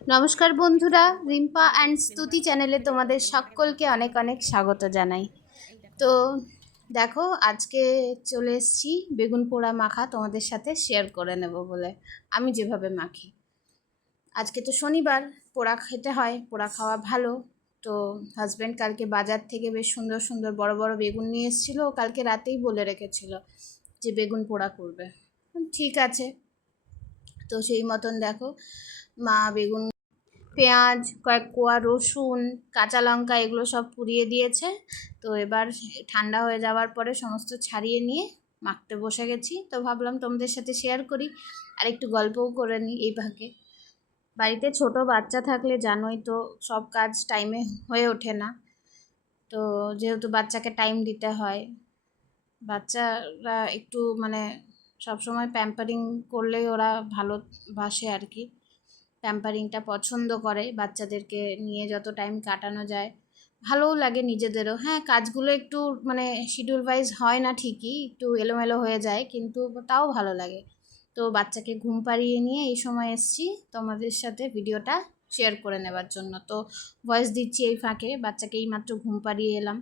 নমস্কার বন্ধুরা, রিম্পা অ্যান্ড স্তুতি চ্যানেলে তোমাদের সকলকে অনেক অনেক স্বাগত জানাই। তো দেখো, আজকে চলে এসেছি বেগুন পোড়া মাখা তোমাদের সাথে শেয়ার করে নেব বলে। আমি যেভাবে মাখি, আজকে তো শনিবার, পোড়া খেতে হয়, পোড়া খাওয়া ভালো। তো হাজব্যান্ড কালকে বাজার থেকে বেশ সুন্দর সুন্দর বড় বড় বেগুন নিয়ে এসেছিলো, কালকে রাতেই বলে রেখেছিল যে বেগুন পোড়া করবে। ঠিক আছে, তো সেই মতন দেখো মা বেগুন, পেঁয়াজ, কয়েক কোয়া রসুন, কাঁচা লঙ্কা এগুলো সব পুড়িয়ে দিয়েছে। তো এবার ঠান্ডা হয়ে যাওয়ার পরে সমস্ত ছাড়িয়ে নিয়ে মাখতে বসে গেছি। তো ভাবলাম তোমাদের সাথে শেয়ার করি আর একটু গল্পও করে নিই এই ফাঁকে। বাড়িতে ছোট বাচ্চা থাকলে জানোই তো, সব কাজ টাইমে হয়ে ওঠে না। তো যেহেতু বাচ্চাকে টাইম দিতে হয়, বাচ্চারা একটু মানে সবসময় প্যাম্পারিং করলেই ওরা ভালোবাসে আর কি। প্যাম্পারিংটা পছন্দ করে, বাচ্চাদেরকে নিয়ে যত টাইম কাটানো যায় ভালোও লাগে নিজেদেরও। হ্যাঁ, কাজগুলো একটু মানে শিডিউল ওয়াইজ হয় না, ঠিকই একটু এলোমেলো হয়ে যায়, কিন্তু তাও ভালো লাগে। তো বাচ্চাকে ঘুম পাড়িয়ে নিয়ে এই সময় এসেছি তোমাদের সাথে ভিডিওটা শেয়ার করে নেবার জন্য। তো ভয়েস দিচ্ছি এই ফাঁকে, বাচ্চাকে এইমাত্র ঘুম পাড়িয়ে এলাম।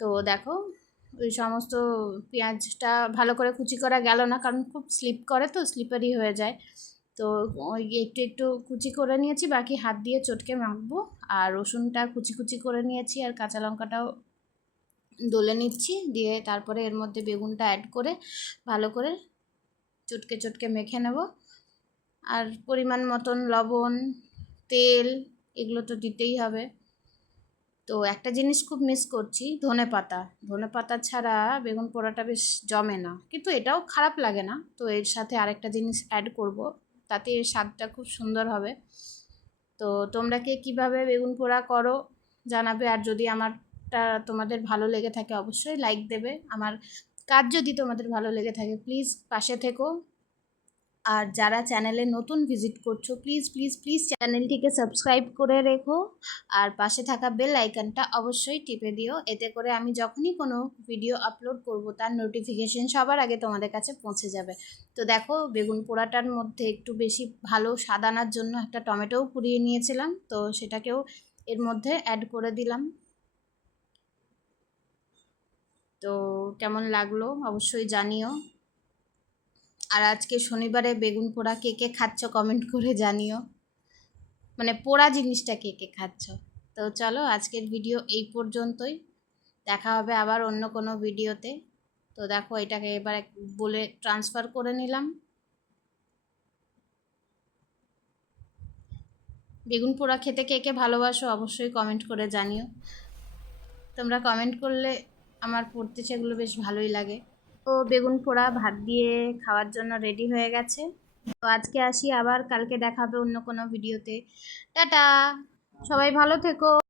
তো দেখো, ওই সমস্ত পেঁয়াজটা ভালো করে কুচি করা গেল না, কারণ খুব স্লিপ করে, তো স্লিপারি হয়ে যায়। তো ওই একটু একটু কুচি করে নিয়েছি, বাকি হাত দিয়ে চটকে মাখবো। আর রসুনটা কুচি কুচি করে নিয়েছি, আর কাঁচা লঙ্কাটাও ডলে নিচ্ছি, দিয়ে তারপরে এর মধ্যে বেগুনটা অ্যাড করে ভালো করে চটকে চটকে মেখে নেব। আর পরিমাণ মতন লবণ, তেল এগুলো তো দিতেই হবে। তো একটা জিনিস খুব মিস করছি, ধনেপাতা। ধনেপাতা ছাড়া বেগুন পোড়াটা বেশ জমে না, কিন্তু এটাও খারাপ লাগে না। তো এর সাথে আরেকটা জিনিস অ্যাড করব, তাতে এর স্বাদটা খুব সুন্দর হবে। তো তোমরা কে কীভাবে বেগুন পোড়া করো জানাবে, আর যদি আমারটা তোমাদের ভালো লেগে থাকে অবশ্যই লাইক দেবে। আমার কাজ যদি তোমাদের ভালো লেগে থাকে প্লিজ পাশে থেকো। আর যারা চ্যানেলে নতুন ভিজিট করছো প্লিজ প্লিজ প্লিজ চ্যানেলটিকে সাবস্ক্রাইব করে রেখো, আর পাশে থাকা বেল আইকনটা অবশ্যই টিপে দিও। এতে করে আমি যখনই কোনো ভিডিও আপলোড করব তার নোটিফিকেশন সবার আগে তোমাদের কাছে পৌঁছে যাবে। তো দেখো, বেগুন পোড়াটার মধ্যে একটু বেশি ভালো স্বাদ আনার জন্য একটা টমেটোও পুড়িয়ে নিয়েছিলাম, তো সেটাকেও এর মধ্যে অ্যাড করে দিলাম। তো কেমন লাগলো অবশ্যই জানিও। আর আজকে শনিবারে বেগুন পোড়া কে কে খাচ্ছ কমেন্ট করে জানিও, মানে পোড়া জিনিসটা কে কে খাচ্ছ। তো চলো, আজকের ভিডিও এই পর্যন্তই, দেখা হবে আবার অন্য কোনো ভিডিওতে। তো দেখো, এটাকে এবার বলে ট্রান্সফার করে নিলাম। বেগুন পোড়া খেতে কে কে ভালোবাসো অবশ্যই কমেন্ট করে জানিও। তোমরা কমেন্ট করলে আমার পড়তে সেগুলো বেশ ভালোই লাগে। তো বেগুন পোড়া ভাত দিয়ে খাওয়ার জন্য রেডি হয়ে গেছে। তো আজকে আসি, আবার কালকে দেখা হবে অন্য কোনো ভিডিওতে। টাটা, সবাই ভালো থেকো।